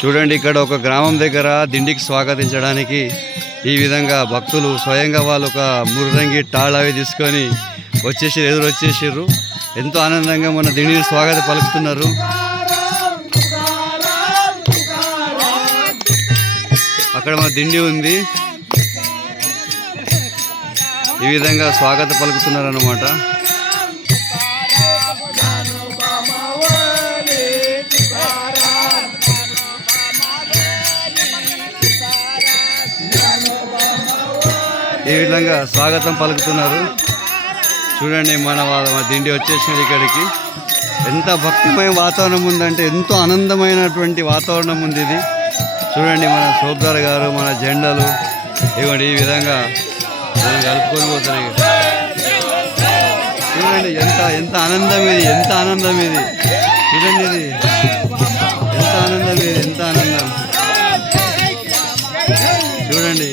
చూడండి, ఇక్కడ ఒక గ్రామం దగ్గర దిండికి స్వాగతించడానికి ఈ విధంగా భక్తులు స్వయంగా వాళ్ళు ఒక ముర్రంగి తాళావి తీసుకొని ఎదురొచ్చేసారు. ఎంతో ఆనందంగా మన దిండిని స్వాగతం పలుకుతున్నారు. అక్కడ మన దిండి ఉంది. ఈ విధంగా స్వాగతం పలుకుతున్నారు అన్నమాట. ఈ విధంగా స్వాగతం పలుకుతున్నారు. చూడండి, మన దిండి వచ్చేసినది ఇక్కడికి. ఎంత భక్తిమయ వాతావరణం ఉందంటే ఎంతో ఆనందమైనటువంటి వాతావరణం ఉంది ఇది. చూడండి, మన సోబ్దార్ గారు మన జెండాలు ఇవ్వండి ఈ విధంగా కలుపుకొని పోతున్నాయి. చూడండి, ఎంత ఆనందం ఇది, ఎంత ఆనందం ఇది. చూడండి, ఇది ఎంత ఆనందం, ఇది ఎంత ఆనందం. చూడండి,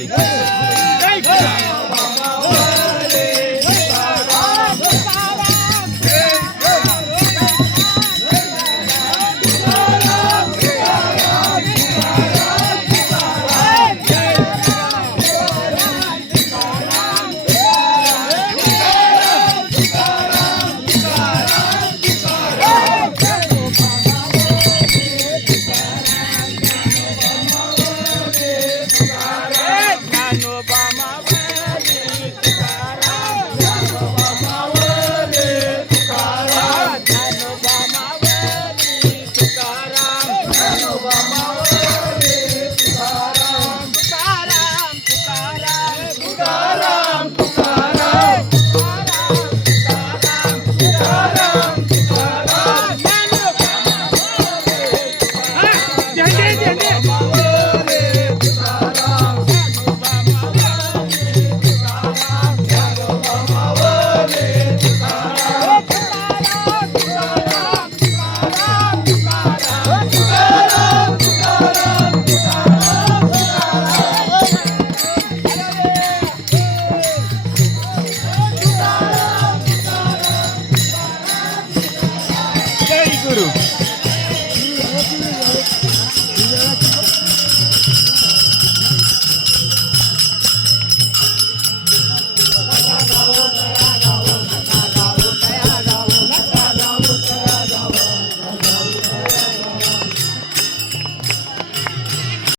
Obama.